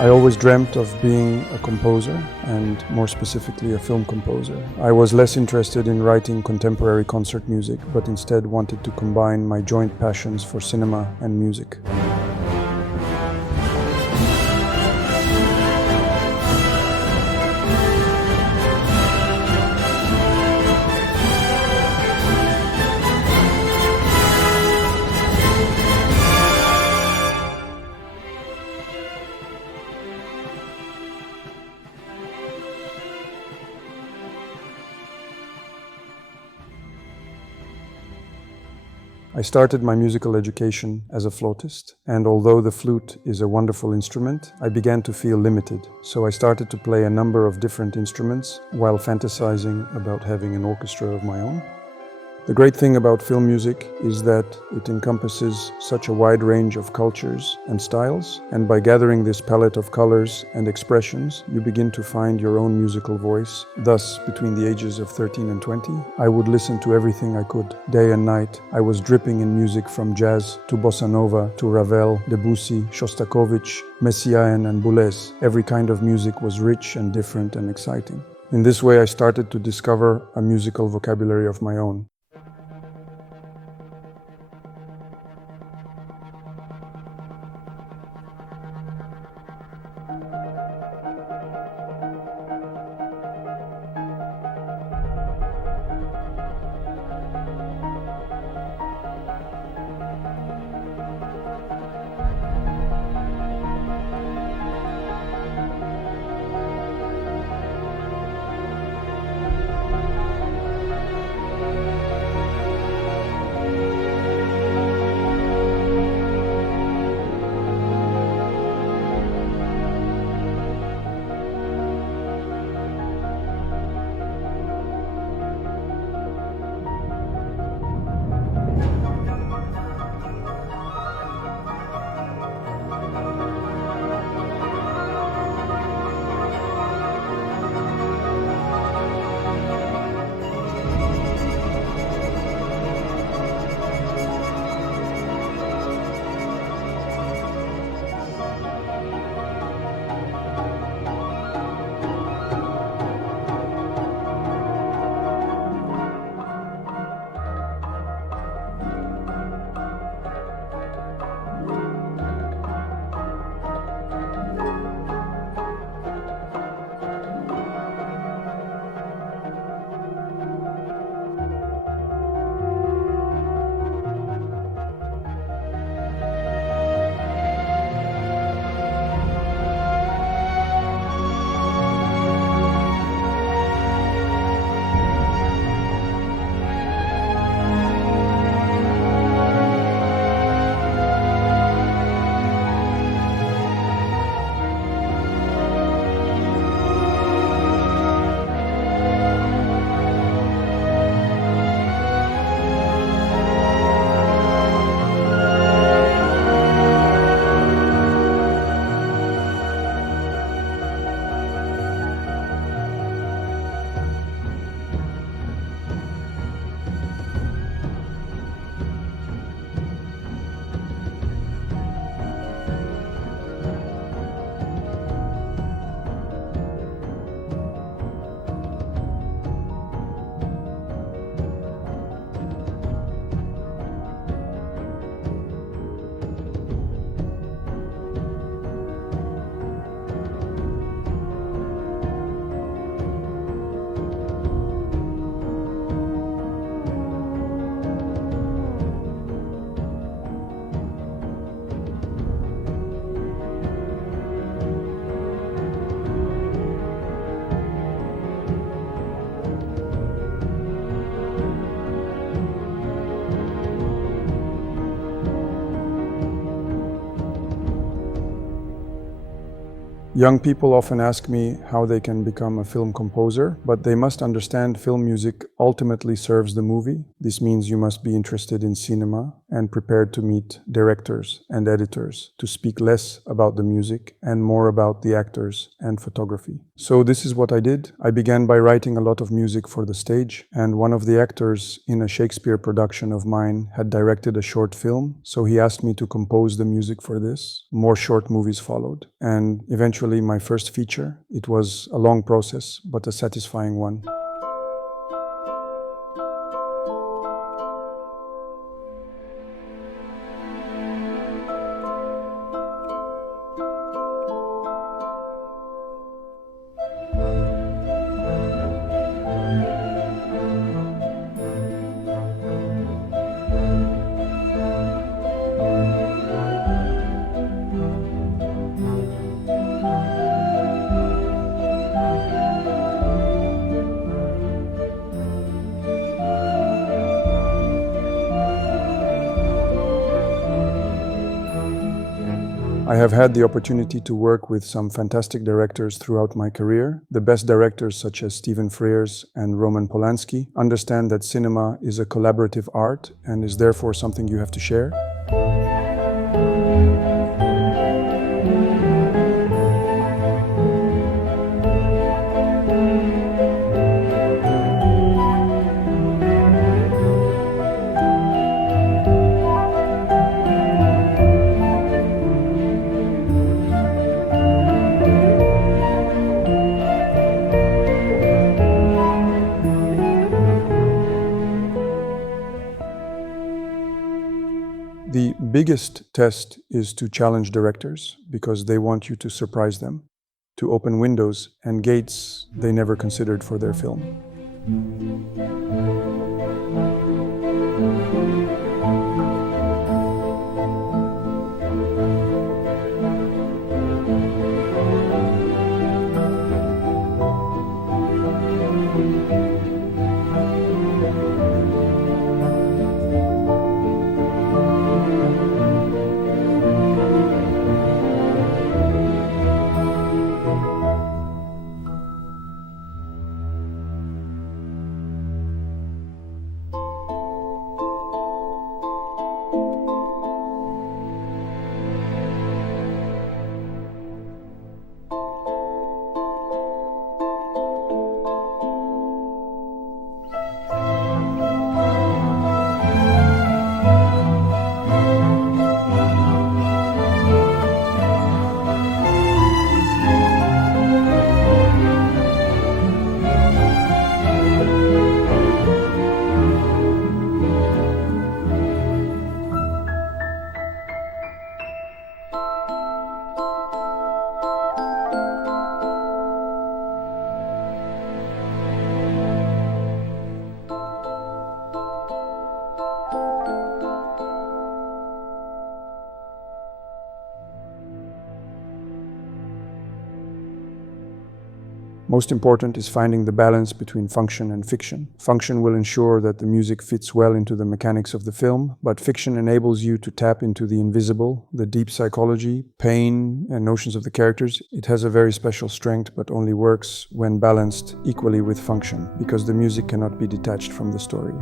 I always dreamt of being a composer, and more specifically a film composer. I was less interested in writing contemporary concert music, but instead wanted to combine my joint passions for cinema and music. I started my musical education as a flautist, and although the flute is a wonderful instrument, I began to feel limited, so I started to play a number of different instruments while fantasizing about having an orchestra of my own. The great thing about film music is that it encompasses such a wide range of cultures and styles, and by gathering this palette of colors and expressions, you begin to find your own musical voice. Thus, between the ages of 13 and 20, I would listen to everything I could. Day and night, I was dripping in music from jazz to bossa nova to Ravel, Debussy, Shostakovich, Messiaen and Boulez. Every kind of music was rich and different and exciting. In this way, I started to discover a musical vocabulary of my own. Young people often ask me how they can become a film composer, but they must understand film music ultimately serves the movie. This means you must be interested in cinema and prepared to meet directors and editors to speak less about the music and more about the actors and photography. So this is what I did. I began by writing a lot of music for the stage, and one of the actors in a Shakespeare production of mine had directed a short film, so he asked me to compose the music for this. More short movies followed, and eventually my first feature. It was a long process, but a satisfying one. I have had the opportunity to work with some fantastic directors throughout my career. The best directors, such as Stephen Frears and Roman Polanski, understand that cinema is a collaborative art and is therefore something you have to share. The biggest test is to challenge directors because they want you to surprise them, to open windows and gates they never considered for their film. Most important is finding the balance between function and fiction. Function will ensure that the music fits well into the mechanics of the film, but fiction enables you to tap into the invisible, the deep psychology, pain, and notions of the characters. It has a very special strength, but only works when balanced equally with function, because the music cannot be detached from the story.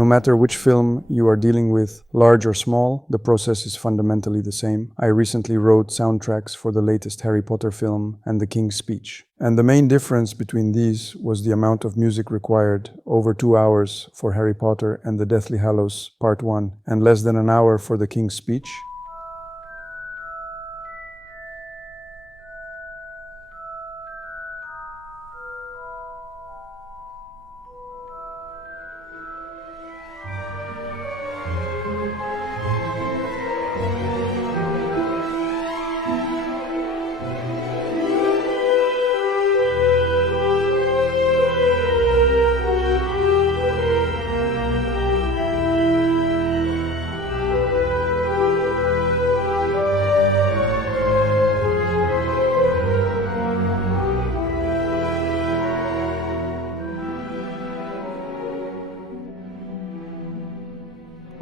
No matter which film you are dealing with, large or small, the process is fundamentally the same. I recently wrote soundtracks for the latest Harry Potter film and The King's Speech. And the main difference between these was the amount of music required, over 2 hours for Harry Potter and the Deathly Hallows Part 1, and less than an hour for The King's Speech.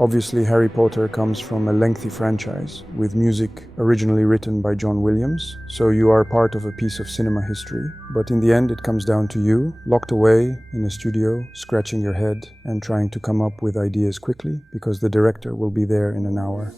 Obviously, Harry Potter comes from a lengthy franchise, with music originally written by John Williams, so you are part of a piece of cinema history. But in the end, it comes down to you, locked away in a studio, scratching your head and trying to come up with ideas quickly, because the director will be there in an hour.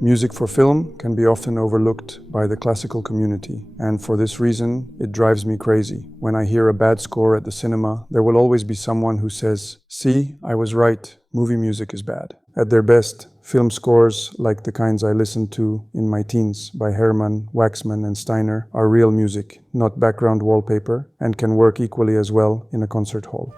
Music for film can be often overlooked by the classical community, and for this reason, it drives me crazy. When I hear a bad score at the cinema, there will always be someone who says, "See, I was right, movie music is bad." At their best, film scores, like the kinds I listened to in my teens by Herrmann, Waxman, and Steiner, are real music, not background wallpaper, and can work equally as well in a concert hall.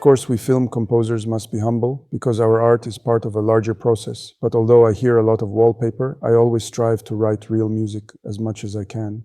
Of course, we film composers must be humble because our art is part of a larger process. But although I hear a lot of wallpaper, I always strive to write real music as much as I can.